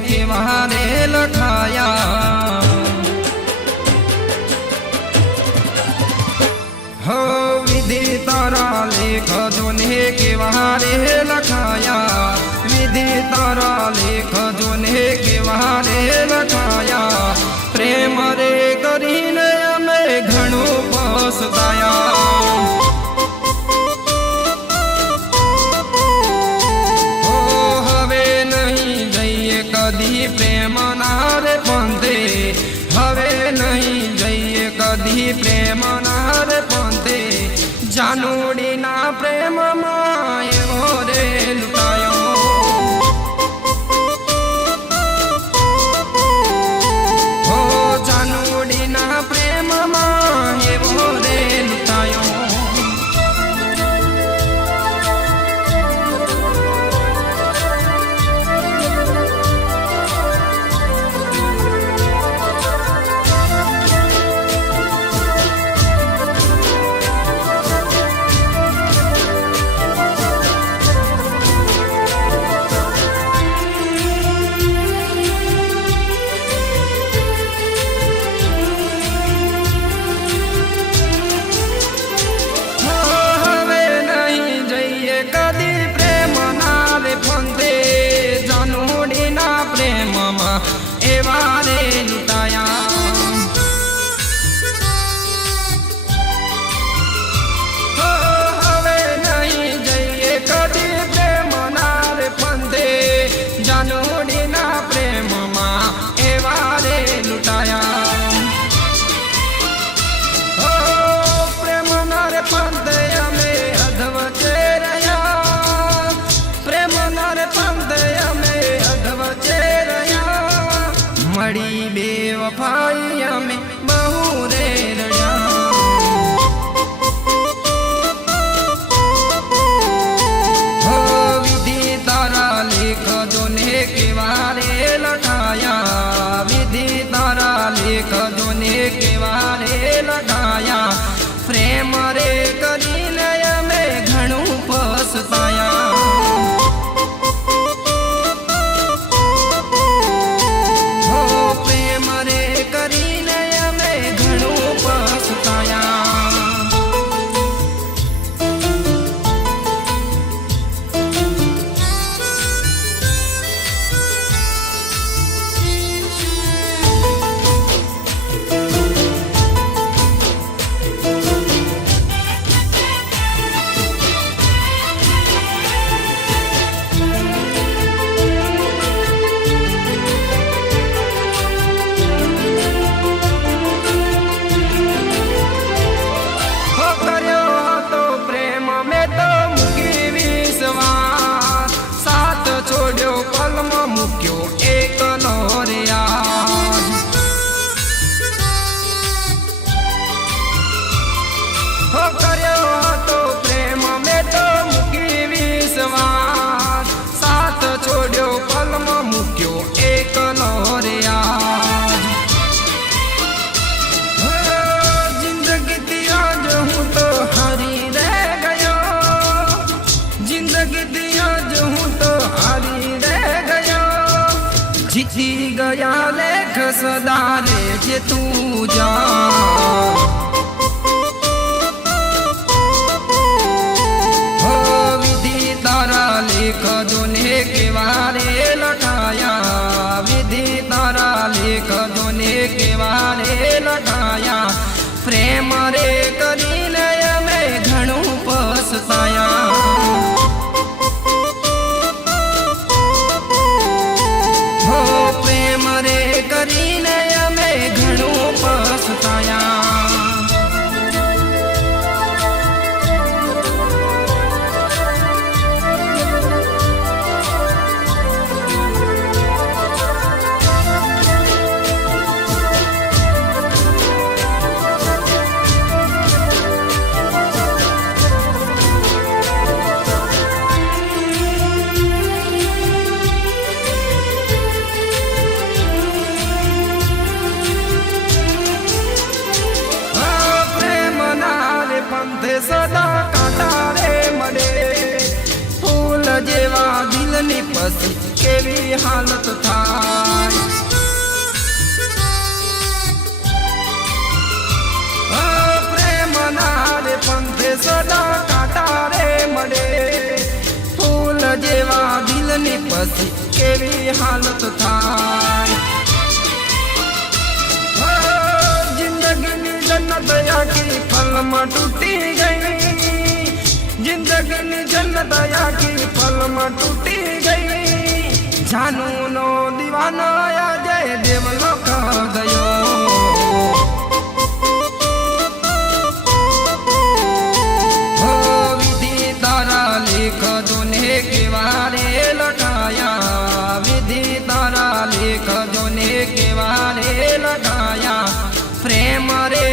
केवा रे लखाया। हो विधि तारा लेख जोने केवा रे लखाया। विधि तारा लेख जोने केवा रे लखाया। प्रेम रे करीने अमे घणो पछताया। कदी प्रेम नार पंथे हवे नहीं जइए कदी प्रेम नार पंथे। जानूडी ना प्रेम माए रे लुटायो। हो जानूडी ना प्रेम माए रे लुटायो। एवा रे लुटाया। हो हवे नहीं जइए कदी प्रेम नार पंथे। जानूडी ना प्रेम मा एवा रे लुटाया। हो प्रेम नार पंथे अमे अधवचे रया। प्रेम नार पंथे अमे अधवचे रया। मड़ी बेवफाई में बहु रे रड़िया। हो विधि तारा लेख जोने केवा रे लखाया। विधि तारा लेख जोने केवा रे लखाया। प्रेम रे करीने में घणो पछताया। मुक्यो एक नोरिया। हो कर्यो तो प्रेम में तो मुकी विश्वास। साथ छोड़ो पलम मुक्यो एक नोरिया। जिंदगी दिया जो हूँ तो हरी रह गयो। जिंदगी दिया जो हूँ तो हरी रह गयो। जीती गया लेख सदा रे जे तू जा। हो विधि तारा लेख जोने केवा रे लखाया। विधि तारा लेख जोने केवा रे लखाया। प्रेम रे करीने में घणो पछताया। हो प्रेम रे करीने में घणो पछताया। કેવી હાલત થાય. પ્રેમના રે પંથે સદા કાંટા રે મળે, ફૂલ જેવા દિલની પછી કેવી હાલત થાય. જિંદગીની જન્નત આખી પલમાં તૂટી ગઈ, જિંદગીની જન્નત આખી પલમાં તૂટી ગઈ. જાનુનો દીવાનો આજે દેવલોક ગયો. હો વિધિ તારા લેખ જોને કેવા રે લટાયા, વિધિ તારા લેખ જોને કેવા રે લટાયા. પ્રેમ રે